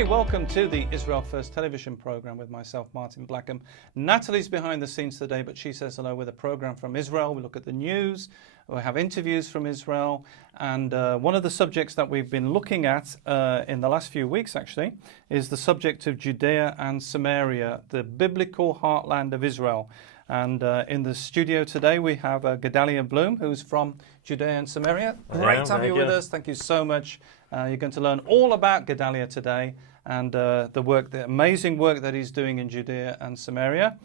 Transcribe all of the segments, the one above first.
Hi, welcome to the Israel First television program with myself, Martin Blackham. Natalie's behind the scenes today, but she says hello with a program from Israel. We look at the news, we have interviews from Israel, and one of the subjects that we've been looking at in the last few weeks, actually, is the subject of Judea and Samaria, the biblical heartland of Israel. And in the studio today, we have Gedaliah Blum, who's from Judea and Samaria. Great to have you with us. Thank you so much. You're going to learn all about Gedaliah today and the amazing work that he's doing in Judea and Samaria.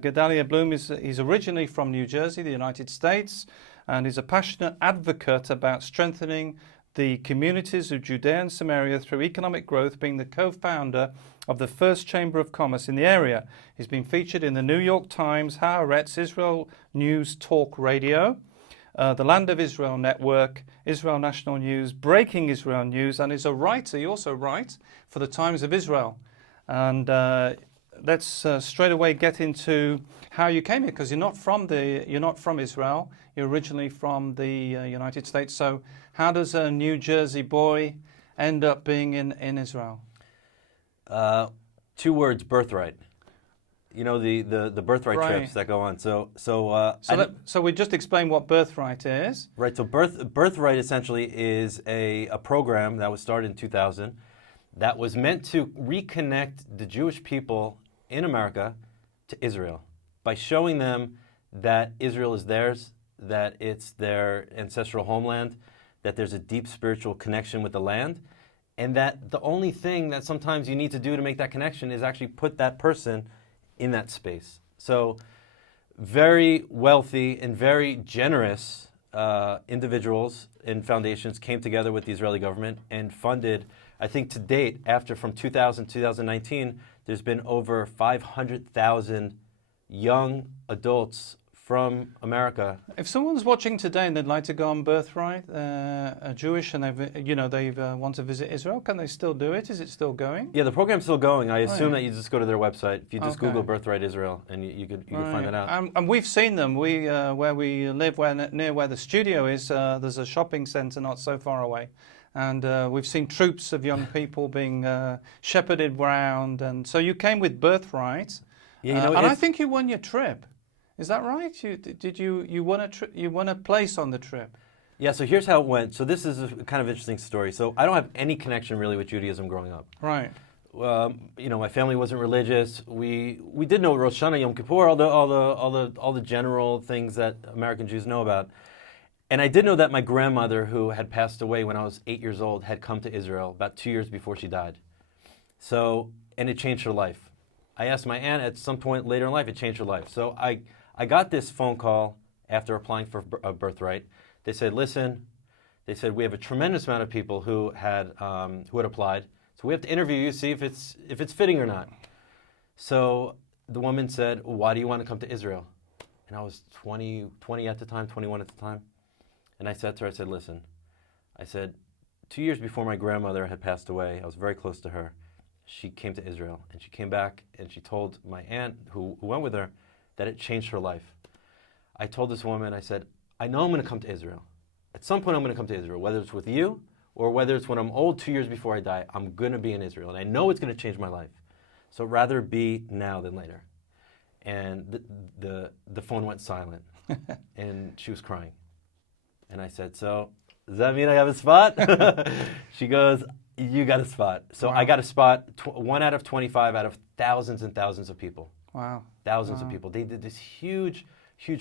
Gedaliah Blum he's originally from New Jersey, the United States, and he's a passionate advocate about strengthening the communities of Judea and Samaria through economic growth, being the co-founder of the first Chamber of Commerce in the area. He's been featured in the New York Times, Haaretz, Israel News Talk Radio, the Land of Israel Network, Israel National News, Breaking Israel News, and is a writer. He also writes for the Times of Israel. And let's straight away get into how you came here, because you're not from Israel. You're originally from the United States. So how does a New Jersey boy end up being in Israel? 2 words: birthright. You know, the birthright trips that go on. So we just explain what Birthright is. Right. So Birthright essentially is a program that was started in 2000 that was meant to reconnect the Jewish people in America to Israel by showing them that Israel is theirs, that it's their ancestral homeland, that there's a deep spiritual connection with the land, and that the only thing that sometimes you need to do to make that connection is actually put that person in that space. So very wealthy and very generous individuals and foundations came together with the Israeli government and funded, I think to date, from 2000 to 2019, there's been over 500,000 young adults from America. If someone's watching today and they'd like to go on Birthright, Jewish, and they want to visit Israel, can they still do it? Is it still going? Yeah, the program's still going. I assume that you just go to their website. If you just Google Birthright Israel, and you could find that out. And we've seen them. Where we live, near where the studio is, there's a shopping centre not so far away. And we've seen troops of young people being shepherded round. And so you came with Birthright, and I think you won your trip. Is that right? You won a place on the trip? Yeah, so here's how it went. So this is a kind of interesting story. So I don't have any connection really with Judaism growing up. Right. My family wasn't religious. We did know Rosh Hashanah, Yom Kippur, all the general things that American Jews know about. And I did know that my grandmother, who had passed away when I was 8 years old, had come to Israel about 2 years before she died. And it changed her life. I asked my aunt at some point later in life, it changed her life. So I got this phone call after applying for a Birthright. They said, listen, we have a tremendous amount of people who had applied. So we have to interview you, see if it's fitting or not. So the woman said, why do you want to come to Israel? And I was 20 at the time, 21 at the time. And I said to her, listen, 2 years before my grandmother had passed away, I was very close to her. She came to Israel, and she came back, and she told my aunt, who went with her, that it changed her life. I told this woman, I said, I know I'm going to come to Israel. At some point I'm going to come to Israel, whether it's with you or whether it's when I'm old 2 years before I die, I'm going to be in Israel. And I know it's going to change my life. So rather be now than later. And the phone went silent, and she was crying. And I said, so does that mean I have a spot? She goes, you got a spot. So wow. I got a spot, 1 out of 25 out of thousands and thousands of people. Wow. Thousands of people. They did this huge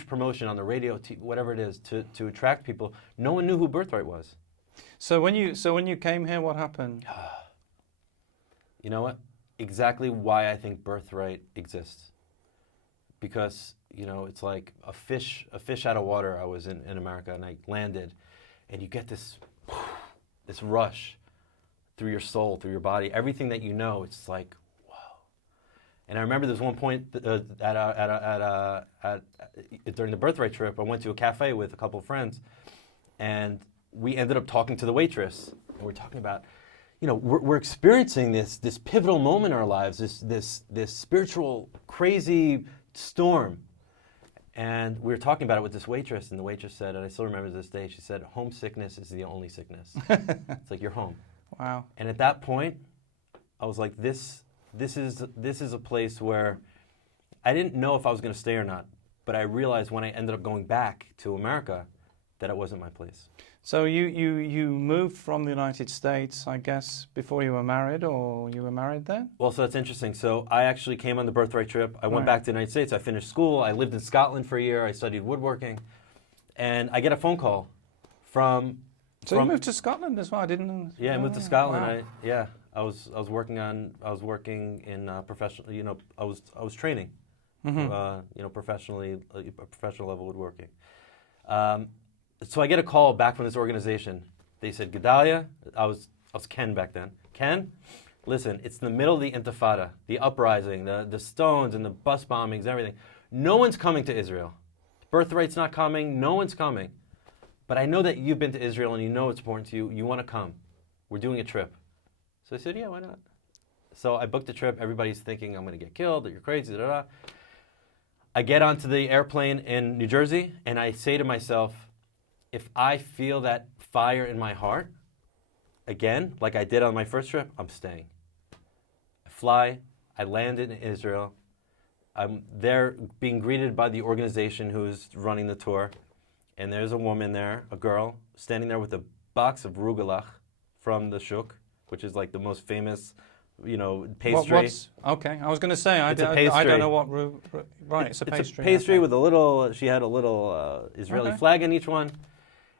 promotion on the radio, whatever it is, to attract people. No one knew who Birthright was. So when you came here, what happened? You know what? Exactly why I think Birthright exists. Because, it's like a fish out of water. I was in America, and I landed, and you get this rush through your soul, through your body, everything that you know. It's like, and I remember there's one point during the Birthright trip, I went to a cafe with a couple of friends, and we ended up talking to the waitress. And we're talking about, we're experiencing this pivotal moment in our lives, this spiritual crazy storm. And we were talking about it with this waitress, and the waitress said, and I still remember to this day, she said, homesickness is the only sickness. It's like you're home. Wow. And at that point, I was like, this is a place where I didn't know if I was going to stay or not, but I realized when I ended up going back to America that it wasn't my place. So you moved from the United States, I guess, before you were married, or you were married then? Well, so that's interesting. So I actually came on the Birthright trip. I went Right. back to the United States. I finished school. I lived in Scotland for a year. I studied woodworking. And I get a phone call from... So you moved to Scotland as well? I didn't... Yeah, I moved to Oh, Scotland. wow. I was working in professional, I was training, professionally, professional level woodworking. So I get a call back from this organization. They said, Gedaliah, I was Ken back then. Ken, listen, it's in the middle of the Intifada, the uprising, the stones and the bus bombings, everything. No one's coming to Israel. Birthright's not coming. No one's coming. But I know that you've been to Israel and you know it's important to you. You want to come. We're doing a trip. So I said, yeah, why not? So I booked a trip. Everybody's thinking I'm going to get killed, that you're crazy, da-da-da. I get onto the airplane in New Jersey, and I say to myself, if I feel that fire in my heart, again, like I did on my first trip, I'm staying. I fly. I land in Israel. I'm there being greeted by the organization who's running the tour, and there's a woman there, a girl, standing there with a box of rugelach from the shuk, which is like the most famous, pastry. Okay, I was going to say, I It's a don't pastry. know what... Right, it's a pastry. It's a pastry okay. with a little, she had a little Israeli Okay. flag on each one.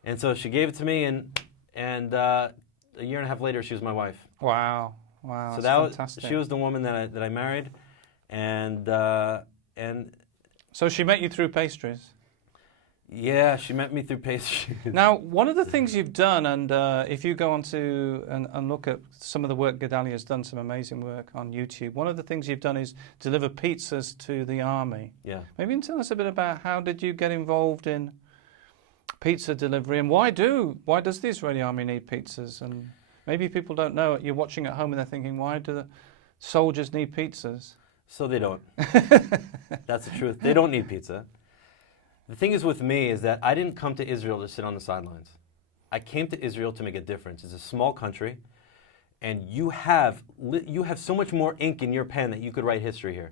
And so she gave it to me, and a year and a half later, she was my wife. Wow, So that's fantastic. she was the woman that I married, and So she met you through pastries? yeah, she met me through pastry. Now, one of the things you've done, and if you go on to and look at some of the work Gedaliah has done, some amazing work on YouTube, one of the things you've done is deliver pizzas to the army. Yeah. Maybe you can tell us a bit about how did you get involved in pizza delivery, and why does the Israeli army need pizzas? And maybe people don't know it. You're watching at home and they're thinking, why do the soldiers need pizzas? So they don't. That's the truth. They don't need pizza. The thing is with me is that I didn't come to Israel to sit on the sidelines. I came to Israel to make a difference. It's a small country, and you have so much more ink in your pen that you could write history here.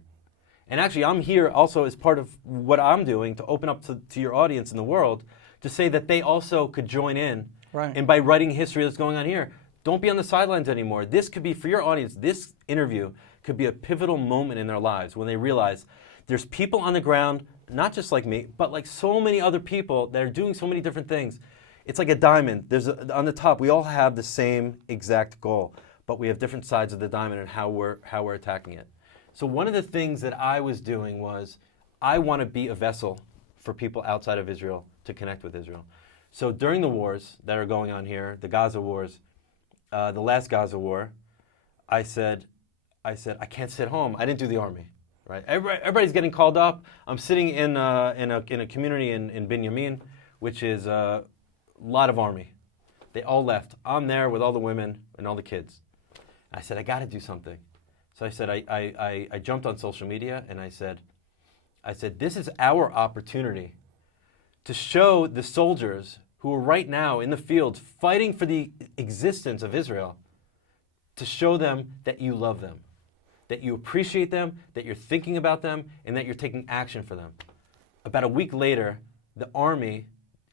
And actually, I'm here also as part of what I'm doing to open up to your audience in the world to say that they also could join in. Right. And by writing history that's going on here, don't be on the sidelines anymore. This could be, for your audience, this interview could be a pivotal moment in their lives when they realize there's people on the ground, not just like me, but like so many other people that are doing so many different things. It's like a diamond. On the top, we all have the same exact goal, but we have different sides of the diamond and how we're attacking it. So one of the things that I was doing was I want to be a vessel for people outside of Israel to connect with Israel. So during the wars that are going on here, the Gaza wars, the last Gaza war, I said, I can't sit home. I didn't do the army, right? Everybody's getting called up. I'm sitting in a community in Binyamin, which is a lot of army. They all left. I'm there with all the women and all the kids. I said, I got to do something. So I said, I jumped on social media and I said, this is our opportunity to show the soldiers who are right now in the field fighting for the existence of Israel, to show them that you love them, that you appreciate them, that you're thinking about them, and that you're taking action for them. About a week later, the army,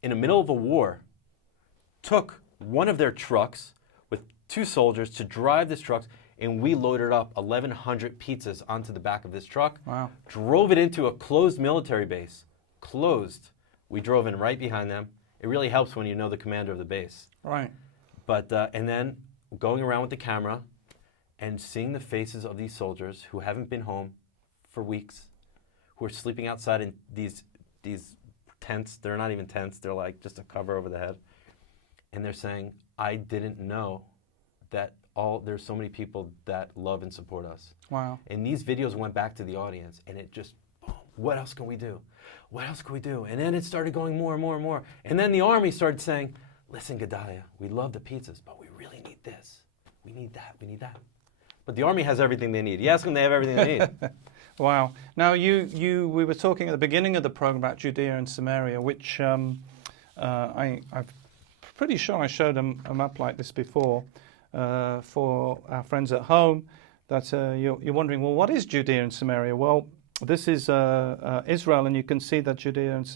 in the middle of a war, took one of their trucks with 2 soldiers to drive this truck, and we loaded up 1,100 pizzas onto the back of this truck, Wow. drove it into a closed military base. Closed. We drove in right behind them. It really helps when you know the commander of the base. Right. But and then going around with the camera and seeing the faces of these soldiers who haven't been home for weeks, who are sleeping outside in these tents. They're not even tents. They're like just a cover over the head. And they're saying, I didn't know that there's so many people that love and support us. Wow. And these videos went back to the audience, and it just, boom, what else can we do? What else can we do? And then it started going more and more and more. And then the army started saying, listen, Gedaliah, we love the pizzas, but we really need this. We need that. We need that. But the army has everything they need. You ask them, they have everything they need. Wow. Now, we were talking at the beginning of the program about Judea and Samaria, which I'm pretty sure I showed a map like this before. for our friends at home that you're wondering, well, what is Judea and Samaria? Well, this is Israel, and you can see that Judea and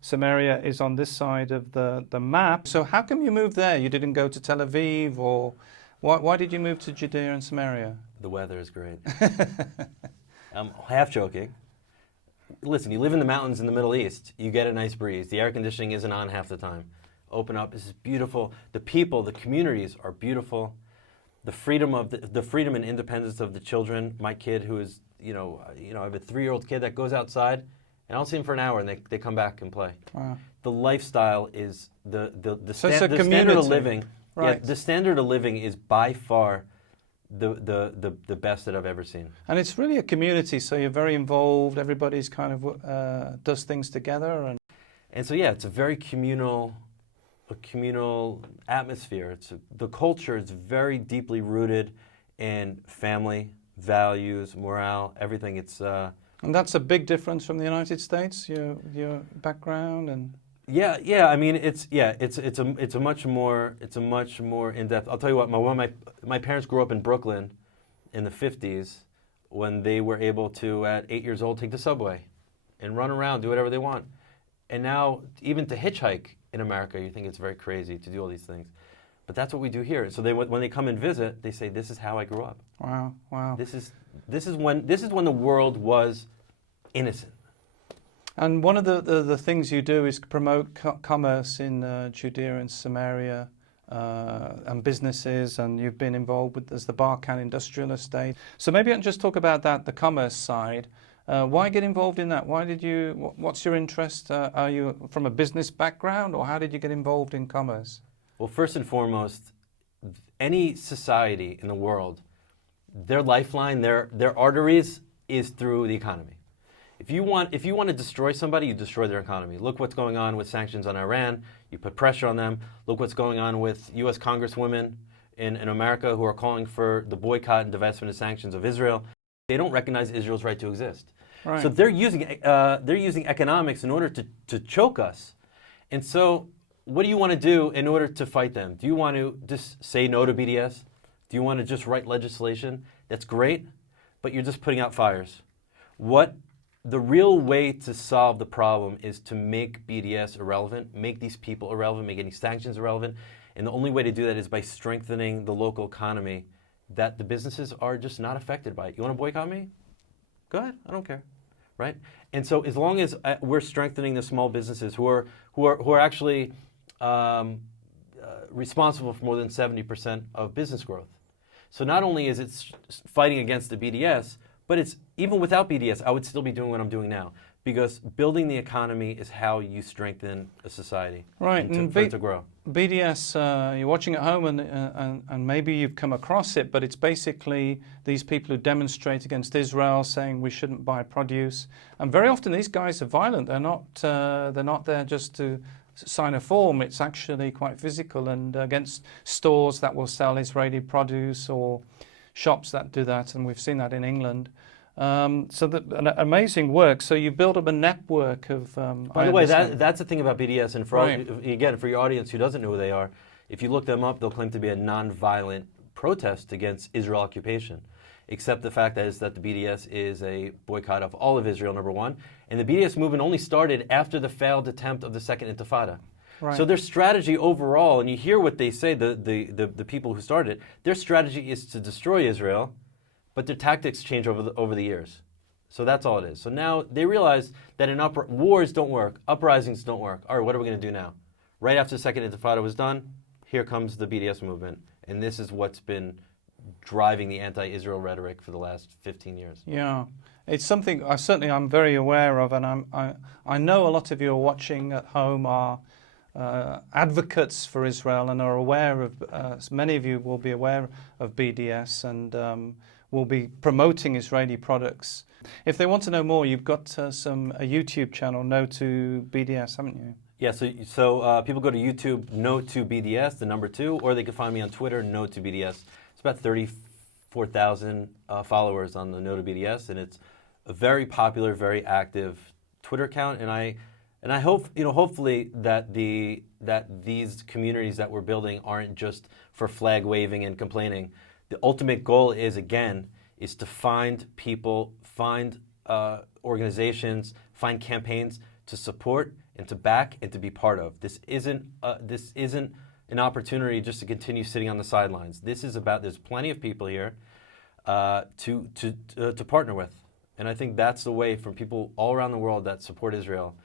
Samaria is on this side of the map. So how come you moved there? You didn't go to Tel Aviv, or why did you move to Judea and Samaria? The weather is great. I'm half joking. Listen, you live in the mountains in the Middle East, you get a nice breeze. The air conditioning isn't on half the time. Open up, this is beautiful. The people, the communities are beautiful. The freedom of the freedom and independence of the children. My kid, who is, I have a 3-year-old kid that goes outside, and I don't see him for an hour, and they come back and play. Wow. The lifestyle is the standard of living. Right. Yeah, the standard of living is by far the best that I've ever seen. And it's really a community, so you're very involved. Everybody's kind of does things together, and so yeah, it's a very communal atmosphere. The culture is very deeply rooted in family, values, morale, everything. And that's a big difference from the United States. Your background and. Yeah. I mean, it's a much more in depth. I'll tell you what. My parents grew up in Brooklyn in the 50s, when they were able to, at 8 years old, take the subway and run around, do whatever they want. And now, even to hitchhike in America, you think it's very crazy to do all these things. But that's what we do here. So when they come and visit, they say, "This is how I grew up." Wow. This is when the world was innocent. And one of the things you do is promote commerce in Judea and Samaria and businesses, and you've been involved with the Barkan Industrial Estate. So maybe I can just talk about that, the commerce side. Why get involved in that? What's your interest? Are you from a business background, or how did you get involved in commerce? Well, first and foremost, any society in the world, their lifeline, their arteries is through the economy. If you want to destroy somebody, you destroy their economy. Look what's going on with sanctions on Iran. You put pressure on them. Look what's going on with U.S. congresswomen in America who are calling for the boycott and divestment of sanctions of Israel. They don't recognize Israel's right to exist. Right. So they're using economics in order to choke us. And so what do you want to do in order to fight them? Do you want to just say no to BDS? Do you want to just write legislation? That's great, but you're just putting out fires. The real way to solve the problem is to make BDS irrelevant, make these people irrelevant, make any sanctions irrelevant. And the only way to do that is by strengthening the local economy, that the businesses are just not affected by it. You want to boycott me? Go ahead, I don't care, right? And so as long as we're strengthening the small businesses who are actually responsible for more than 70% of business growth. So not only is it fighting against the BDS, but it's even without BDS, I would still be doing what I'm doing now, because building the economy is how you strengthen a society, right? And for it to grow. BDS, you're watching at home, and maybe you've come across it, but it's basically these people who demonstrate against Israel, saying we shouldn't buy produce. And very often these guys are violent. They're not there just to sign a form. It's actually quite physical, and against stores that will sell Israeli produce or shops that do that, and we've seen that in England. So an amazing work. So you build up a network of. By the way, that's the thing about BDS, and Right. Again, for your audience who doesn't know who they are, if you look them up, they'll claim to be a non-violent protest against Israel occupation, except the fact is that the BDS is a boycott of all of Israel, number one, and the BDS movement only started after the failed attempt of the Second Intifada. Right. So their strategy overall, and you hear what they say, the people who started it, their strategy is to destroy Israel, but their tactics change over the years. So that's all it is. So now they realize that wars don't work, uprisings don't work. All right, what are we going to do now? Right after the Second Intifada was done, here comes the BDS movement, and this is what's been driving the anti-Israel rhetoric for the last 15 years. Yeah, it's something I'm very aware of, and I know a lot of you are watching at home are advocates for Israel and are aware of, many of you will be aware of BDS and will be promoting Israeli products. If they want to know more, you've got a YouTube channel, No to BDS, haven't you? Yeah, so people go to YouTube, No to BDS, the number 2, or they can find me on Twitter, No to BDS. It's about 34,000 followers on the No to BDS, and it's a very popular, very active Twitter account, and And I hope, hopefully that these communities that we're building aren't just for flag waving and complaining. The ultimate goal is to find people, find organizations, find campaigns to support and to back and to be part of. This isn't an opportunity just to continue sitting on the sidelines. This is about, there's plenty of people here to partner with. And I think that's the way from people all around the world that support Israel.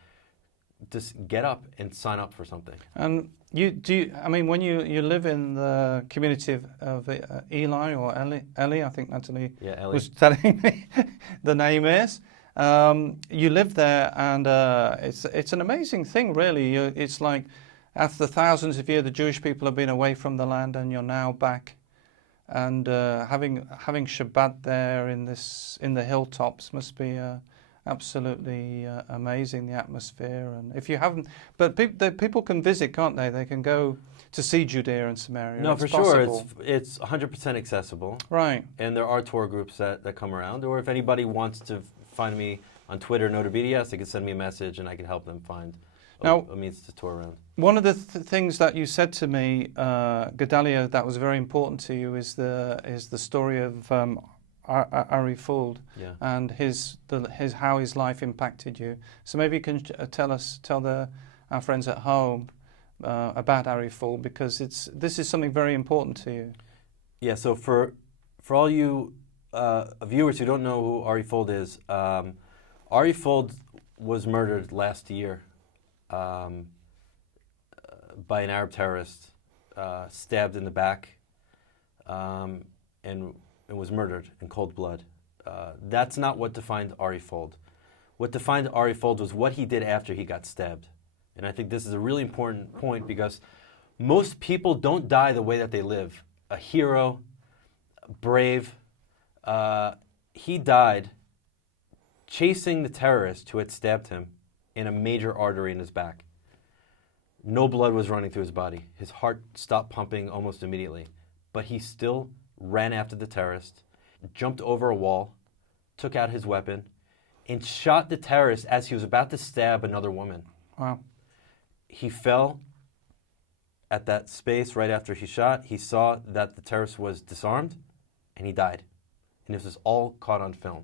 Just get up and sign up for something. And when you live in the community of Eli or Eli, I think Natalie was telling me the name is. You live there, and it's an amazing thing, really. It's like after thousands of years, the Jewish people have been away from the land, and you're now back. And having Shabbat there in the hilltops must be absolutely amazing, the atmosphere. And if you haven't, but people can visit, can't they? They can go to see Judea and Samaria. No, for sure, it's 100% accessible. Right. And there are tour groups that come around. Or if anybody wants to find me on Twitter, NoToBDS, they can send me a message and I can help them find a means to tour around. One of the things that you said to me, Gedaliah, that was very important to you is the story of Ari Fuld and his how his life impacted you. So maybe you can tell our friends at home about Ari Fuld, because this is something very important to you. Yeah. So for all you viewers who don't know who Ari Fuld is, Ari Fuld was murdered last year by an Arab terrorist, stabbed in the back, and was murdered in cold blood. That's not what defined Ari Fuld. What defined Ari Fuld was what he did after he got stabbed. And I think this is a really important point, because most people don't die the way that they live. A hero, brave. He died chasing the terrorist who had stabbed him in a major artery in his back. No blood was running through his body. His heart stopped pumping almost immediately. But he still ran after the terrorist, jumped over a wall, took out his weapon, and shot the terrorist as he was about to stab another woman. Wow. He fell at that space right after he shot. He saw that the terrorist was disarmed, and he died. And this was all caught on film.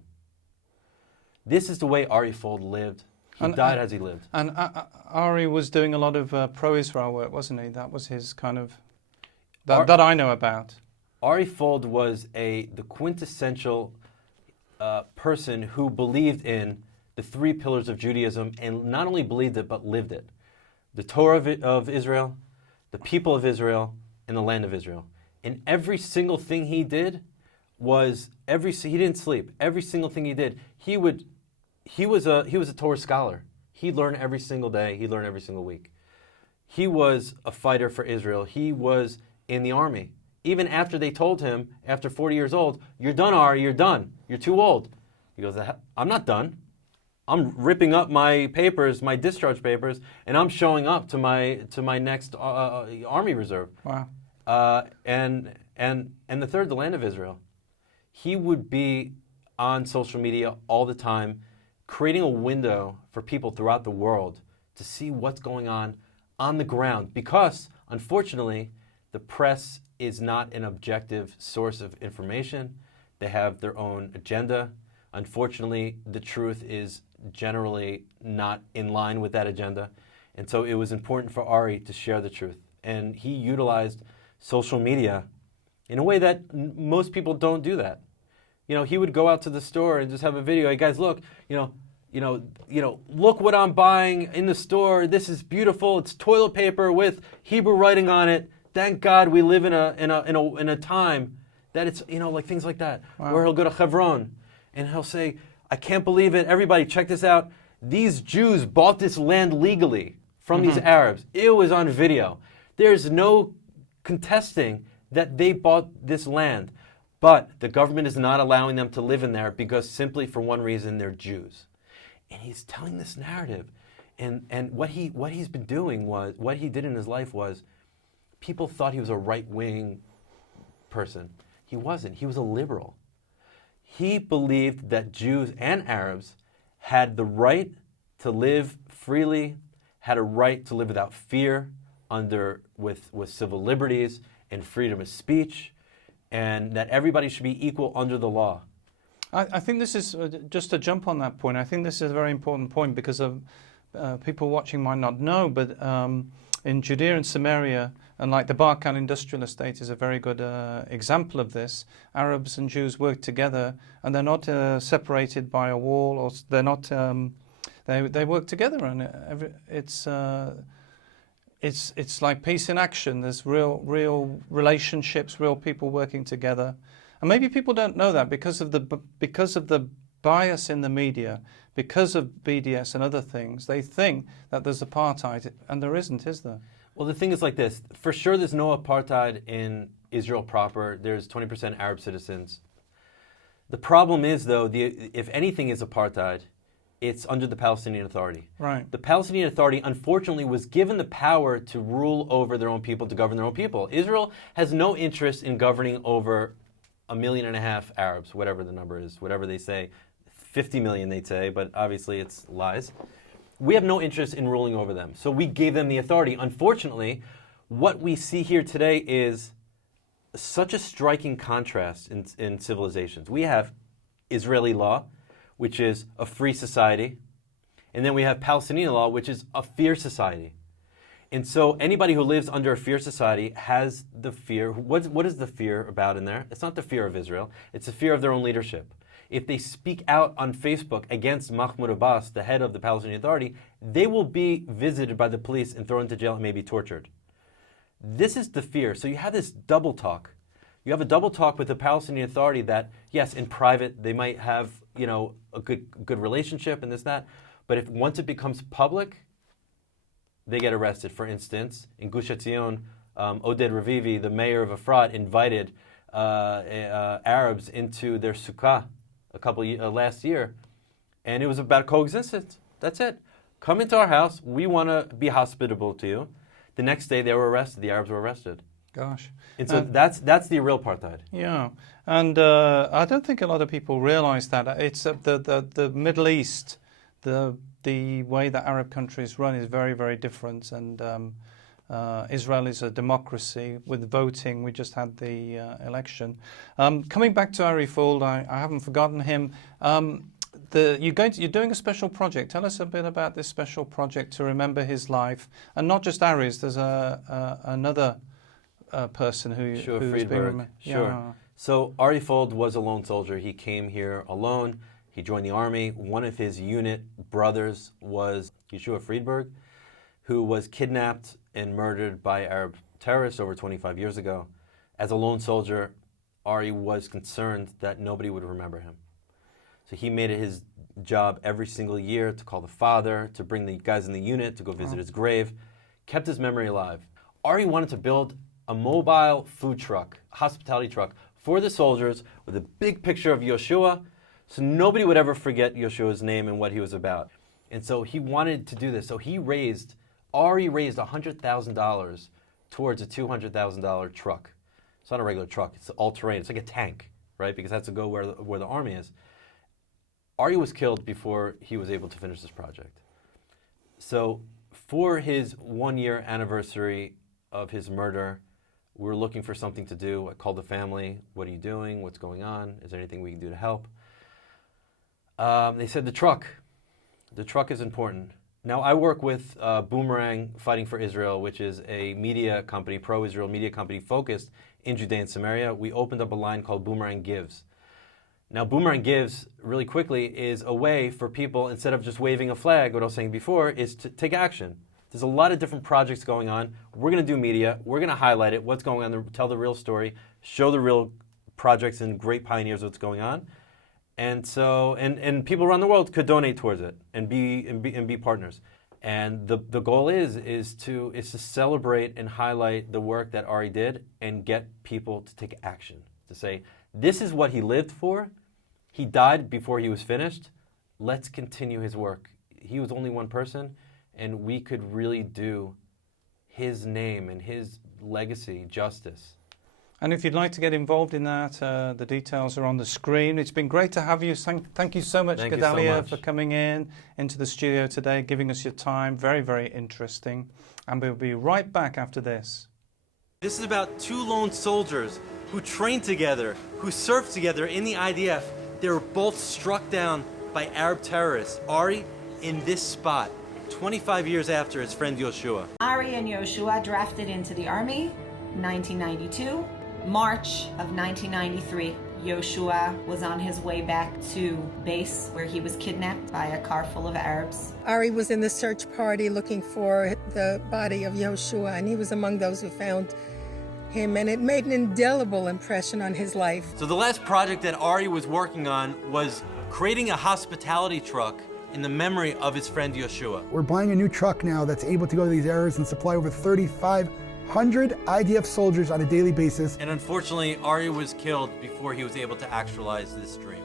This is the way Ari Fuld lived. He died as he lived. And Ari was doing a lot of pro-Israel work, wasn't he? That was his kind of... that I know about. Ari Fuld was the quintessential person who believed in the three pillars of Judaism, and not only believed it, but lived it. The Torah of Israel, the people of Israel, and the land of Israel. And every single thing he did he didn't sleep. Every single thing he did, he was a Torah scholar. He learned every single day. He learned every single week. He was a fighter for Israel. He was in the army. Even after they told him, after 40 years old, "You're done, Ari, you're done. You're too old." He goes, "I'm not done. I'm ripping up my papers, my discharge papers, and I'm showing up to my next army reserve." Wow. And the third, the land of Israel. He would be on social media all the time, creating a window for people throughout the world to see what's going on the ground. Because, unfortunately, the press is not an objective source of information. They have their own agenda. Unfortunately, the truth is generally not in line with that agenda. And so it was important for Ari to share the truth. And he utilized social media in a way that most people don't do that. He would go out to the store and just have a video. "Hey guys, look, look what I'm buying in the store. This is beautiful. It's toilet paper with Hebrew writing on it. Thank God we live in a time that it's like things like that." Wow. Where he'll go to Hebron and he'll say, "I can't believe it. Everybody, check this out. These Jews bought this land legally from these Arabs. It was on video. There's no contesting that they bought this land. But the government is not allowing them to live in there because simply for one reason, they're Jews." And he's telling this narrative. And what he's been doing was, what he did in his life was, people thought he was a right-wing person. He wasn't. He was a liberal. He believed that Jews and Arabs had the right to live freely, had a right to live without fear, with civil liberties and freedom of speech, and that everybody should be equal under the law. I think this is, just to jump on that point, I think this is a very important point because of people watching might not know, but in Judea and Samaria, and like the Barkan industrial estate is a very good example of this, Arabs and Jews work together, and they're not separated by a wall, or they're not, they work together, and it's like peace in action. There's real relationships, real people working together. And maybe people don't know that because of the bias in the media, because of BDS and other things. They think that there's apartheid, and there isn't, is there? Well, the thing is like this. For sure, there's no apartheid in Israel proper. There's 20% Arab citizens. The problem is, though, if anything is apartheid, it's under the Palestinian Authority. Right. The Palestinian Authority, unfortunately, was given the power to rule over their own people, to govern their own people. Israel has no interest in governing over 1.5 million Arabs, whatever the number is, whatever they say. 50 million, they'd say, but obviously it's lies. We have no interest in ruling over them. So we gave them the authority. Unfortunately, what we see here today is such a striking contrast in civilizations. We have Israeli law, which is a free society, and then we have Palestinian law, which is a fear society. And so anybody who lives under a fear society has the fear. What is the fear about in there? It's not the fear of Israel. It's the fear of their own leadership. If they speak out on Facebook against Mahmoud Abbas, the head of the Palestinian Authority, they will be visited by the police and thrown into jail and maybe tortured. This is the fear. So you have this double talk. You have a double talk with the Palestinian Authority that, yes, in private, they might have, a good relationship and this, that. But once it becomes public, they get arrested. For instance, in Gush Etzion, Oded Ravivi, the mayor of Efrat, invited Arabs into their sukkah last year, and it was about coexistence. That's it. Come into our house. We want to be hospitable to you. The next day, they were arrested. The Arabs were arrested. Gosh. And so that's the real apartheid. Yeah, and I don't think a lot of people realize that. It's the Middle East, the way that Arab countries run is very, very different, and Israel is a democracy with voting. We just had the election. Coming back to Ari Fuld, I haven't forgotten him. You're doing a special project. Tell us a bit about this special project to remember his life, and not just Ari's. There's another person who's been Sure. So Ari Fuld was a lone soldier. He came here alone. He joined the army. One of his unit brothers was Yeshua Friedberg, who was kidnapped and murdered by Arab terrorists over 25 years ago. As a lone soldier, Ari was concerned that nobody would remember him. So he made it his job every single year to call the father, to bring the guys in the unit, to go visit his grave, kept his memory alive. Ari wanted to build a mobile food truck, hospitality truck, for the soldiers with a big picture of Yeshua, so nobody would ever forget Yeshua's name and what he was about. And so he wanted to do this. So Ari raised $100,000 towards a $200,000 truck. It's not a regular truck. It's all-terrain. It's like a tank, right? Because it has to go where the army is. Ari was killed before he was able to finish this project. So for his 1-year anniversary of his murder, we were looking for something to do. I called the family. What are you doing? What's going on? Is there anything we can do to help? They said the truck. The truck is important. Now, I work with Boomerang Fighting for Israel, which is a media company, pro-Israel media company focused in Judea and Samaria. We opened up a line called Boomerang Gives. Now, Boomerang Gives, really quickly, is a way for people, instead of just waving a flag, what I was saying before, is to take action. There's a lot of different projects going on. We're going to do media. We're going to highlight it, what's going on, tell the real story, show the real projects and great pioneers what's going on. And so, and people around the world could donate towards it and be partners. And the goal is to celebrate and highlight the work that Ari did and get people to take action, to say, this is what he lived for. He died before he was finished. Let's continue his work. He was only one person, and we could really do his name and his legacy justice. And if you'd like to get involved in that, the details are on the screen. It's been great to have you. Thank you so much, Gedaliah, for coming into the studio today, giving us your time. Very, very interesting. And we'll be right back after this. This is about two lone soldiers who trained together, who served together in the IDF. They were both struck down by Arab terrorists. Ari in this spot, 25 years after his friend Yoshua. Ari and Yoshua drafted into the army, 1992. March of 1993, Yoshua was on his way back to base where he was kidnapped by a car full of Arabs. Ari was in the search party looking for the body of Yoshua, and he was among those who found him, and it made an indelible impression on his life. So the last project that Ari was working on was creating a hospitality truck in the memory of his friend Yoshua. We're buying a new truck now that's able to go to these areas and supply over 3,500 IDF soldiers on a daily basis. And unfortunately, Ari was killed before he was able to actualize this dream.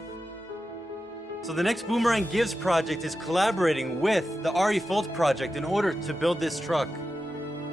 So the next Boomerang Gives project is collaborating with the Ari Fuld project in order to build this truck.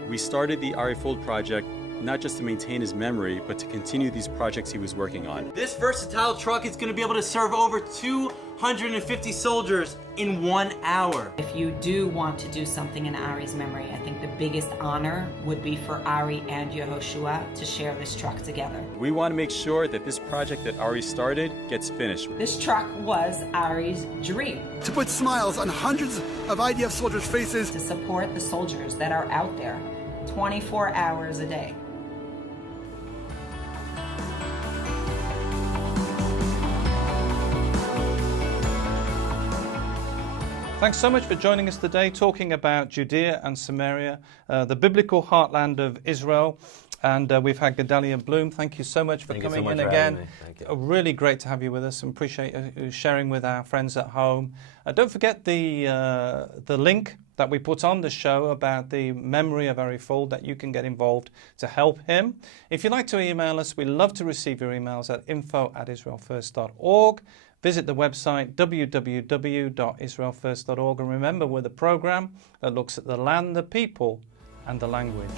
We started the Ari Fuld project not just to maintain his memory, but to continue these projects he was working on. This versatile truck is going to be able to serve over 250 soldiers in 1 hour. If you do want to do something in Ari's memory, I think the biggest honor would be for Ari and Yehoshua to share this truck together. We want to make sure that this project that Ari started gets finished. This truck was Ari's dream. To put smiles on hundreds of IDF soldiers' faces. To support the soldiers that are out there 24 hours a day. Thanks so much for joining us today, talking about Judea and Samaria, the biblical heartland of Israel. And we've had Gedaliah Blum. Thank you so much for coming in again. Really great to have you with us, and appreciate you sharing with our friends at home. Don't forget the link that we put on the show about the memory of Ari Fuld, that you can get involved to help him. If you'd like to email us, we love to receive your emails at info@israelfirst.org. Visit the website www.israelfirst.org, and remember, we're the program that looks at the land, the people, and the language.